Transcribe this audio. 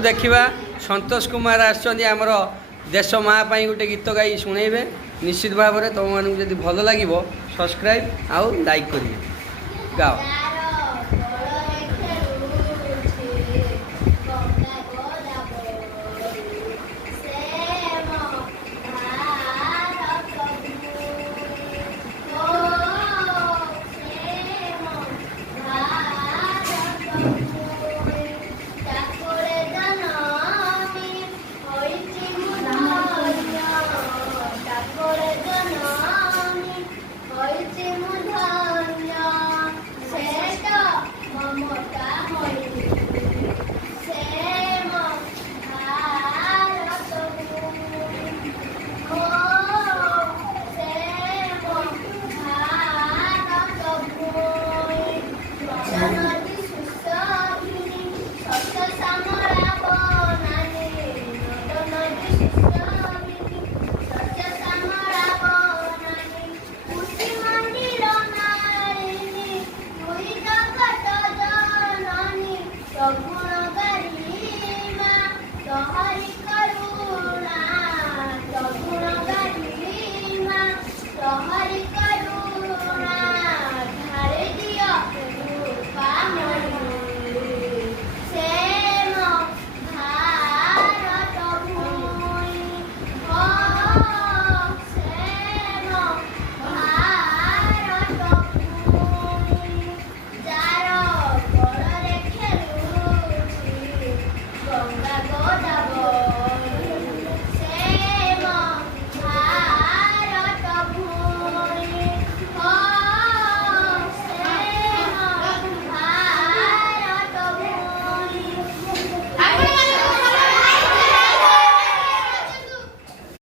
देखा संतोष कुमार आमर देश माँ गोटे गीत गाई शुणेबे निश्चित भाव में तुम मानक जब भल लगे सब्सक्राइब आउ लाइक करिए गाओ।